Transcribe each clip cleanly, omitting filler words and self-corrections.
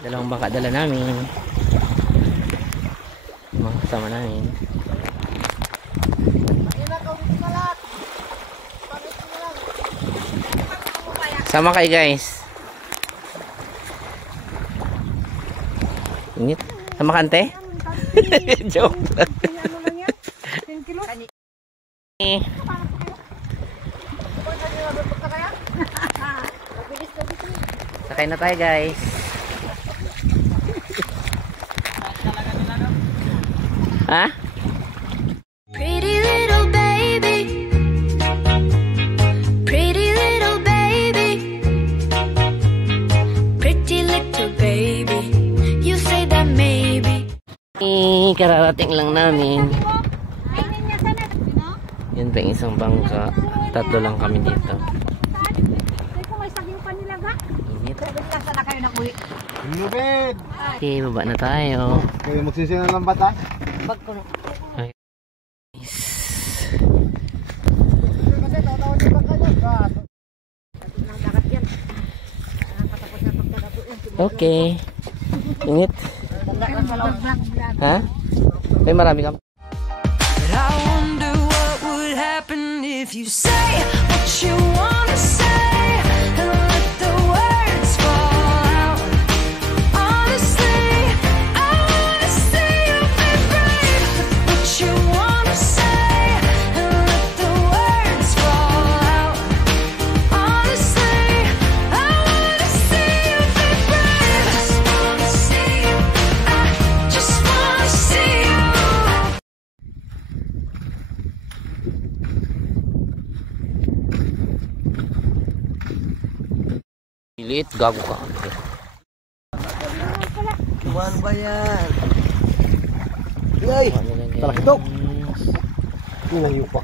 Dalawang bangka dala namin. Mga kasama namin. Sama kayo guys. Init. Sama kante? Joke. Sakay na tayo guys. Ha? Pretty little baby, pretty little baby, pretty little baby, you say that maybe. Kararating lang namin. Yan pa yung isang bangka. Tatlo lang kami dito. Init. Okay, baba na tayo. Kaya magsising ng lambatan? Okay. Init. Ha? May marami ka. I wonder what would happen if you say what you wanna say and let the words fall out. Honestly, I wanna see you be brave. What you wanna say and let the words fall out. Honestly, I wanna see you be brave. I just wanna see you. I just wanna see you. Liit, gago ka. Kumaan ba yan? Ay! Talakitok! Nilayo pa.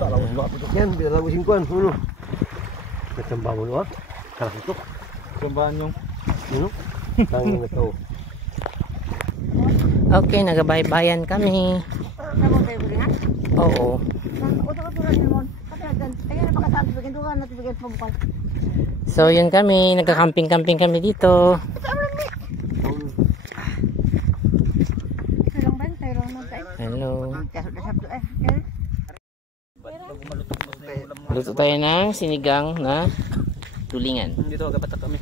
Talawag ba putok yan? Bila lang using kuhan. Ano? Nagsamba mo naman? Talakitok. Nagsambaan yung? Ano? Tangin na ito. Okay, nagabaybayan kami. Oo. So yun kami, nagka-camping-camping kami dito. Hello. Luto tayo ng sinigang na tulingan. Dito agapatak kami.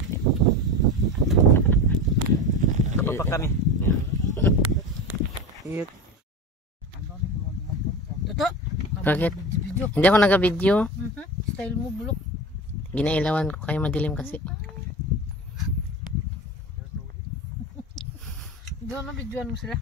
Kapapak kami. Bakit? Hindi ako nag-video. Style mo bulok. Ginailawan ko kayo, madilim kasi. Doon na videoan mo sila.